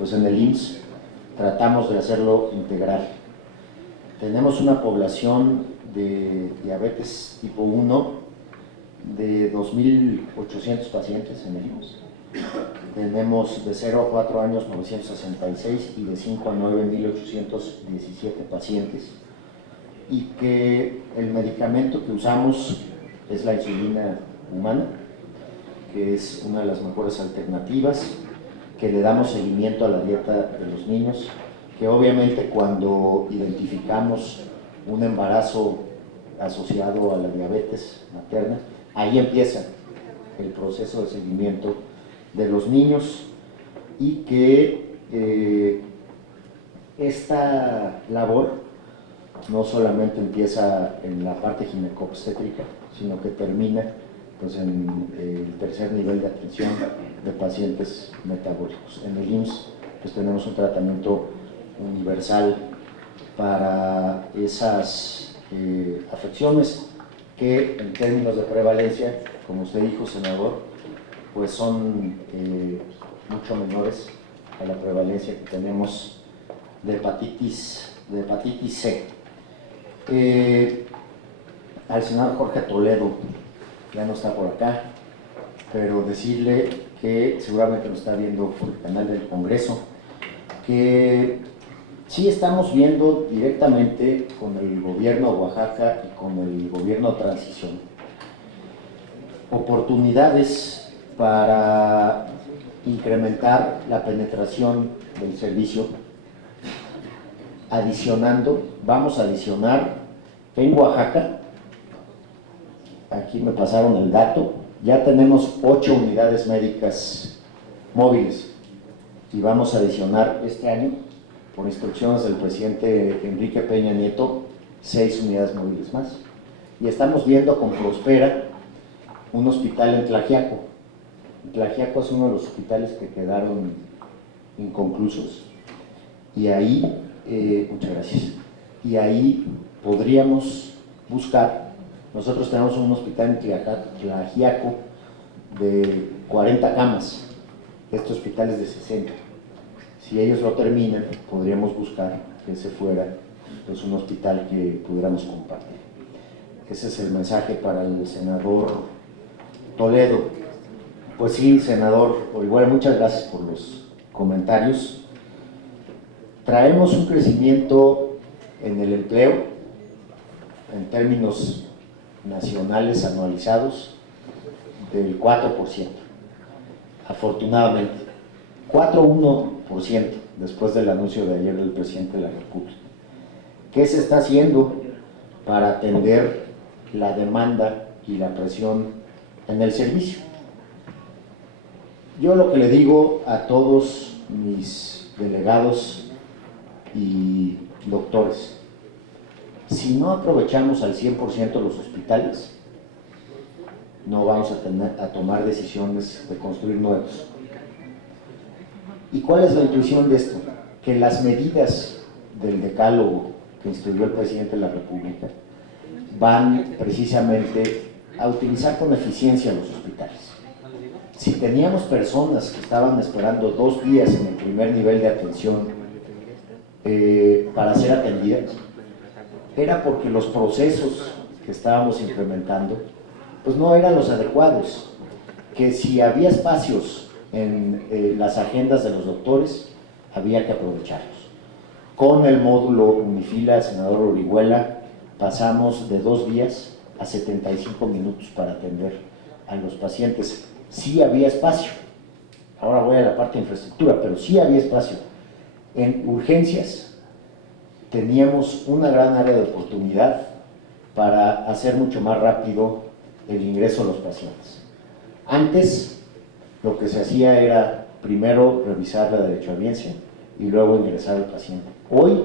pues en el IMSS tratamos de hacerlo integral. Tenemos una población de diabetes tipo 1 de 2.800 pacientes en el IMSS. Tenemos de 0 a 4 años 966 y de 5 a 9 1.817 pacientes. Y que el medicamento que usamos es la insulina humana, que es una de las mejores alternativas, que le damos seguimiento a la dieta de los niños, que obviamente cuando identificamos un embarazo asociado a la diabetes materna, ahí empieza el proceso de seguimiento de los niños, y que esta labor no solamente empieza en la parte ginecobstétrica, sino que termina pues, en el tercer nivel de atención de pacientes metabólicos. En el IMSS pues, tenemos un tratamiento universal para esas afecciones que en términos de prevalencia, como usted dijo, senador, pues son mucho menores a la prevalencia que tenemos de hepatitis C. Al senador Jorge Toledo, ya no está por acá, pero decirle que seguramente lo está viendo por el canal del Congreso, que sí estamos viendo directamente con el gobierno de Oaxaca y con el gobierno de transición oportunidades para incrementar la penetración del servicio, vamos a adicionar en Oaxaca, aquí me pasaron el dato, ya tenemos 8 unidades médicas móviles y vamos a adicionar este año, por instrucciones del presidente Enrique Peña Nieto, 6 unidades móviles más. Y estamos viendo con Prospera un hospital en Tlaxiaco. Tlaxiaco es uno de los hospitales que quedaron inconclusos. Y ahí, muchas gracias, y ahí podríamos buscar, nosotros tenemos un hospital en Tlaxiaco de 40 camas, este hospital es de 60. Si ellos lo terminan, podríamos buscar que ese fuera pues, un hospital que pudiéramos compartir. Ese es el mensaje para el senador Toledo. Pues sí, senador Orihuela, muchas gracias por los comentarios. Traemos un crecimiento en el empleo, en términos nacionales anualizados, del 4%, afortunadamente. 4,1% después del anuncio de ayer del presidente de la República. ¿Qué se está haciendo para atender la demanda y la presión en el servicio? Yo lo que le digo a todos mis delegados y doctores, si no aprovechamos al 100% los hospitales, no vamos a tomar decisiones de construir nuevos. ¿Y cuál es la intuición de esto? Que las medidas del decálogo que instruyó el presidente de la República van precisamente a utilizar con eficiencia los hospitales. Si teníamos personas que estaban esperando 2 días en el primer nivel de atención para ser atendidas, era porque los procesos que estábamos implementando pues no eran los adecuados, que si había espacios en las agendas de los doctores, había que aprovecharlos. Con el módulo Unifila, senador Orihuela, pasamos de 2 días a 75 minutos para atender a los pacientes. Sí había espacio, ahora voy a la parte de infraestructura, pero sí había espacio. En urgencias teníamos una gran área de oportunidad para hacer mucho más rápido el ingreso de los pacientes. Antes, lo que se hacía era primero revisar la derechohabiencia y luego ingresar al paciente. Hoy,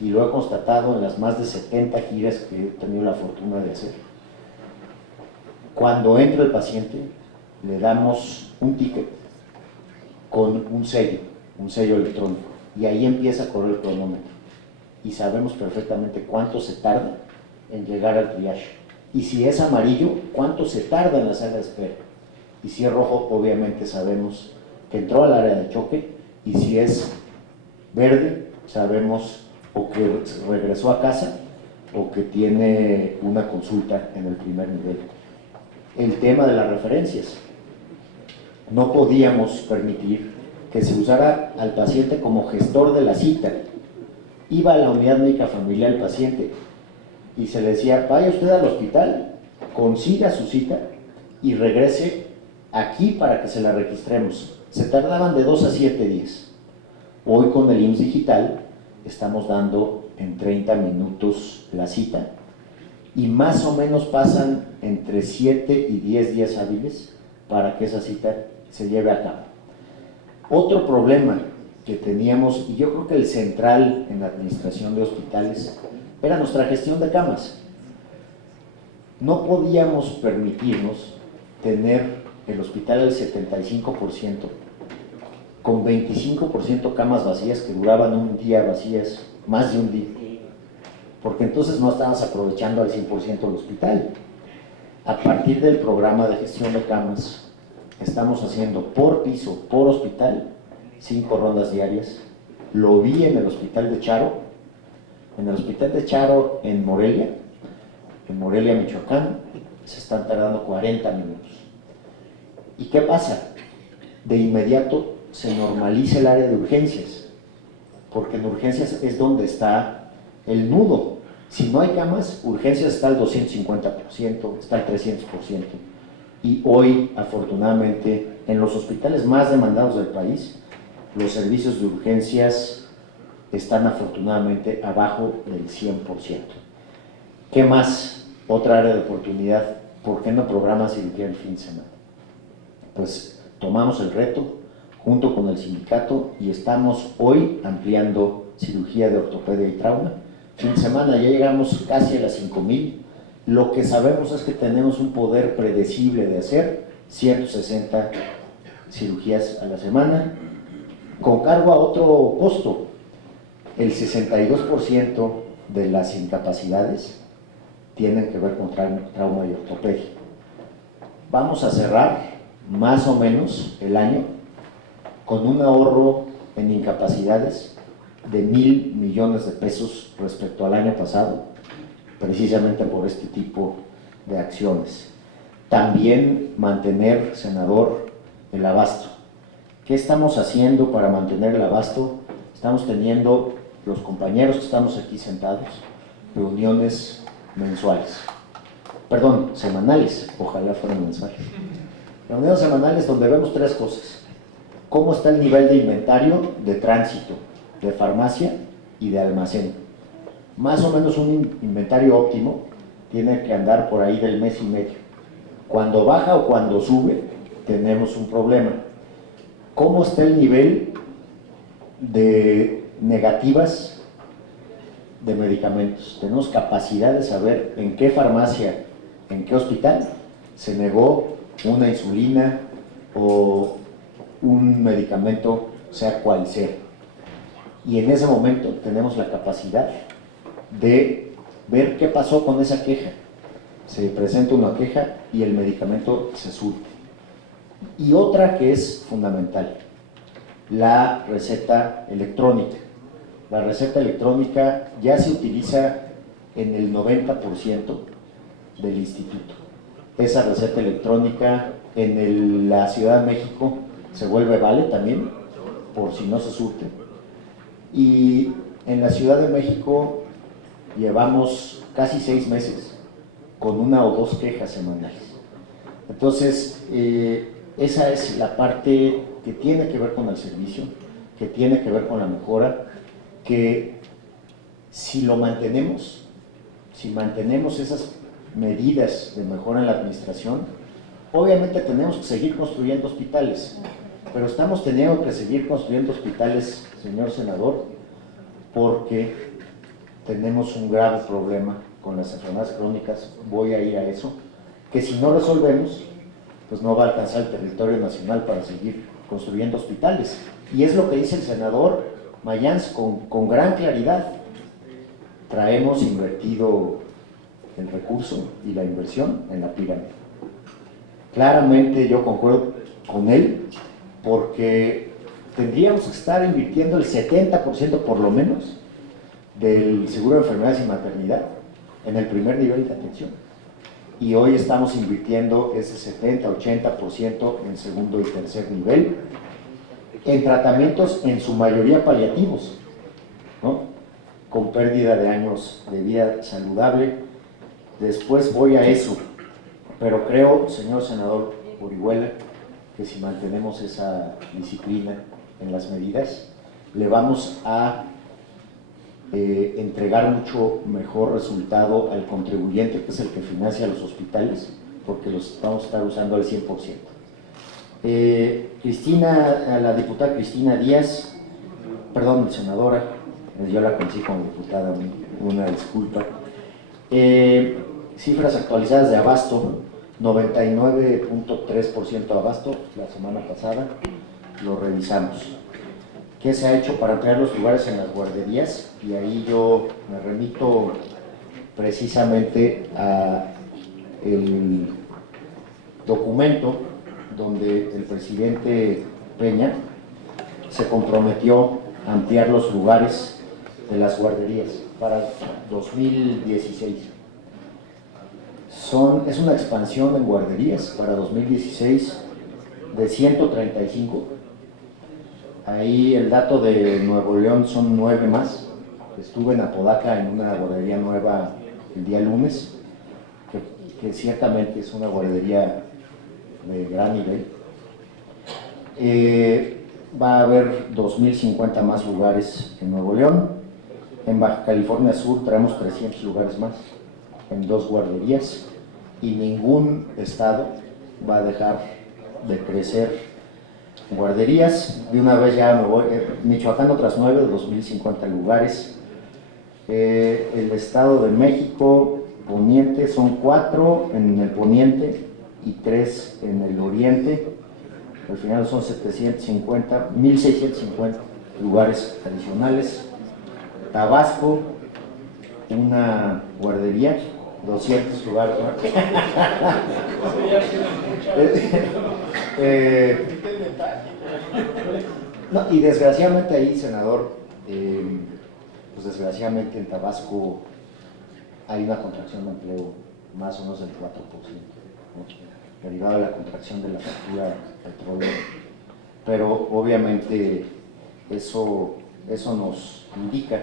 y lo he constatado en las más de 70 giras que he tenido la fortuna de hacer, cuando entra el paciente, le damos un ticket con un sello electrónico, y ahí empieza a correr el cronómetro. Y sabemos perfectamente cuánto se tarda en llegar al triage. Y si es amarillo, cuánto se tarda en la sala de espera. Y si es rojo, obviamente sabemos que entró al área de choque y si es verde, sabemos o que regresó a casa o que tiene una consulta en el primer nivel. El tema de las referencias. No podíamos permitir que se usara al paciente como gestor de la cita. Iba a la unidad médica familiar el paciente y se le decía, vaya usted al hospital, consiga su cita y regrese aquí para que se la registremos. Se tardaban de 2 a 7 días. Hoy con el IMSS Digital estamos dando en 30 minutos la cita y más o menos pasan entre 7 y 10 días hábiles para que esa cita se lleve a cabo. Otro problema que teníamos, y yo creo que el central en la administración de hospitales, era nuestra gestión de camas. No podíamos permitirnos tener el hospital al 75%, con 25% camas vacías que duraban un día vacías, más de un día, porque entonces no estábamos aprovechando al 100% el hospital. A partir del programa de gestión de camas, estamos haciendo por piso, por hospital, 5 rondas diarias. Lo vi en el hospital de Charo, en Morelia, Michoacán, se están tardando 40 minutos. ¿Y qué pasa? De inmediato se normaliza el área de urgencias, porque en urgencias es donde está el nudo. Si no hay camas, urgencias está al 250%, está al 300%. Y hoy, afortunadamente, en los hospitales más demandados del país, los servicios de urgencias están afortunadamente abajo del 100%. ¿Qué más? Otra área de oportunidad. ¿Por qué no programa cirugía el fin de semana? Pues tomamos el reto junto con el sindicato y estamos hoy ampliando cirugía de ortopedia y trauma. Fin de semana ya llegamos casi a las 5,000. Lo que sabemos es que tenemos un poder predecible de hacer 160 cirugías a la semana, con cargo a otro costo. El 62% de las incapacidades tienen que ver con trauma y ortopedia. Vamos a cerrar más o menos el año con un ahorro en incapacidades de 1,000 millones de pesos respecto al año pasado, precisamente por este tipo de acciones. También mantener, senador, el abasto. ¿Qué estamos haciendo para mantener el abasto? Estamos teniendo, los compañeros que estamos aquí sentados, reuniones semanales, ojalá fueran mensuales. Reuniones semanales donde vemos 3 cosas. Cómo está el nivel de inventario, de tránsito, de farmacia y de almacén. Más o menos un inventario óptimo tiene que andar por ahí del mes y medio. Cuando baja o cuando sube, tenemos un problema. ¿Cómo está el nivel de negativas de medicamentos? Tenemos capacidad de saber en qué farmacia, en qué hospital se negó una insulina o un medicamento, sea cual sea. Y en ese momento tenemos la capacidad de ver qué pasó con esa queja. Se presenta una queja y el medicamento se surte. Y otra que es fundamental, la receta electrónica. La receta electrónica ya se utiliza en el 90% del instituto. Esa receta electrónica en la Ciudad de México se vuelve vale también, por si no se surte. Y en la Ciudad de México llevamos casi 6 meses con 1 o 2 quejas semanales. Entonces, esa es la parte que tiene que ver con el servicio, que tiene que ver con la mejora, que si lo mantenemos, si mantenemos esas medidas de mejora en la administración, obviamente tenemos que seguir construyendo hospitales, pero estamos teniendo que seguir construyendo hospitales, señor senador, porque tenemos un grave problema con las enfermedades crónicas, voy a ir a eso, que si no resolvemos, pues no va a alcanzar el territorio nacional para seguir construyendo hospitales. Y es lo que dice el senador Mayans con gran claridad. Traemos invertido el recurso y la inversión en la pirámide. Claramente yo concuerdo con él, porque tendríamos que estar invirtiendo el 70% por lo menos del seguro de enfermedades y maternidad en el primer nivel de atención. Y hoy estamos invirtiendo ese 70-80% en segundo y tercer nivel, en tratamientos en su mayoría paliativos, ¿no? Con pérdida de años de vida saludable. Después voy a eso, pero creo, señor senador Orihuela, que si mantenemos esa disciplina en las medidas, le vamos a entregar mucho mejor resultado al contribuyente, que es el que financia los hospitales, porque los vamos a estar usando al 100%. A la diputada Cristina Díaz, perdón, senadora, yo la conocí como diputada, una disculpa. Cifras actualizadas de abasto, 99.3% abasto la semana pasada, lo revisamos. ¿Qué se ha hecho para ampliar los lugares en las guarderías? Y ahí yo me remito precisamente a el documento donde el presidente Peña se comprometió a ampliar los lugares de las guarderías para 2016. Es una expansión en guarderías para 2016 de 135. Ahí el dato de Nuevo León son 9 más. Estuve en Apodaca en una guardería nueva el día lunes, que ciertamente es una guardería de gran nivel. Va a haber 2.050 más lugares en Nuevo León. En Baja California Sur traemos 300 lugares más en 2 guarderías, y ningún estado va a dejar de crecer guarderías. De una vez ya me voy. Michoacán otras 9, de 2.050 lugares. El Estado de México, Poniente, son 4 en el Poniente y 3 en el Oriente. Al final son 750, 1.650 lugares adicionales. Tabasco, una guardería, 200 lugares. No, y desgraciadamente ahí, senador, pues desgraciadamente en Tabasco hay una contracción de empleo más o menos del 4%, ¿no? Derivada de la contracción de la factura petrolera. Pero obviamente eso nos indica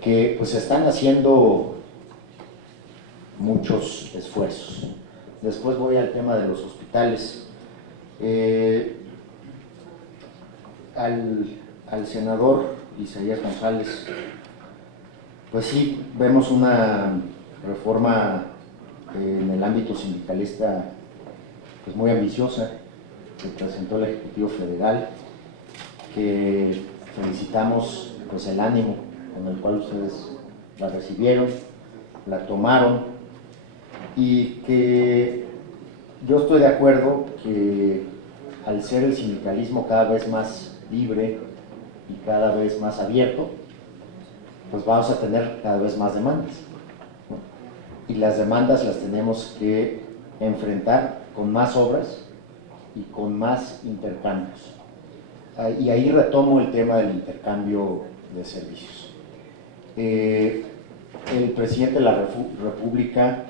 que pues se están haciendo muchos esfuerzos. Después voy al tema de los hospitales. Al senador Isaías González, pues sí, vemos una reforma en el ámbito sindicalista pues muy ambiciosa que presentó el Ejecutivo Federal, que felicitamos pues el ánimo con el cual ustedes la recibieron, la tomaron, y que yo estoy de acuerdo que al ser el sindicalismo cada vez más libre y cada vez más abierto, pues vamos a tener cada vez más demandas, ¿no? Y las demandas las tenemos que enfrentar con más obras y con más intercambios. Y ahí retomo el tema del intercambio de servicios. El presidente de la República